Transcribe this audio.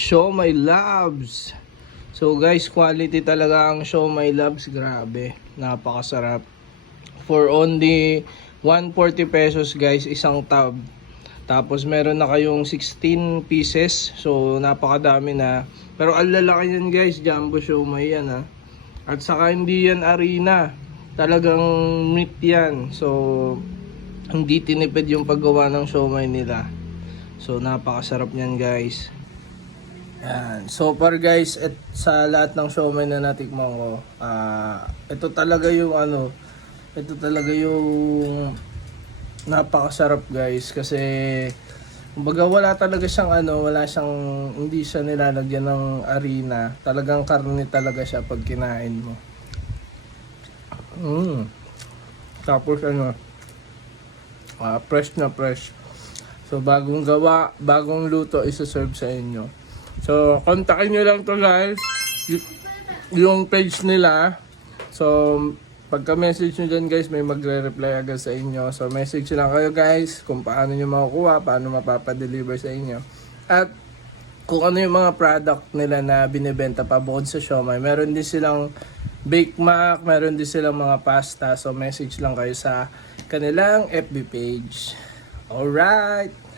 Siomai Loves. So guys, quality talaga ang Siomai Loves. Grabe, napakasarap. For only 140 pesos guys, isang tub. Tapos meron na kayong 16 pieces. So napakadami na. Pero ang lalaki yan guys, jumbo siomai yan ha. At saka hindi yan arena. Talagang meat yan. So hindi tinipid yung paggawa ng siomai nila. So napakasarap niyan guys. Yan. So far guys, sa lahat ng siomai na natikman ko, ito talaga yung ito talaga yung napakasarap guys, kasi kumbaga wala talaga siyang hindi siya nilalagyan ng arena. Talagang karne talaga siya pag kinain mo. Tapos fresh na fresh. So bagong gawa, bagong luto isa-serve sa inyo. So kontakin nyo lang to guys, yung page nila. So pagka-message nyo dyan guys, may magre-reply agad sa inyo. So message lang kayo guys kung paano nyo makukuha, paano mapapadeliver sa inyo. At kung ano yung mga product nila na binibenta pa bukod sa siomai. Meron din silang Bake Mac, meron din silang mga pasta. So message lang kayo sa kanilang FB page. Alright!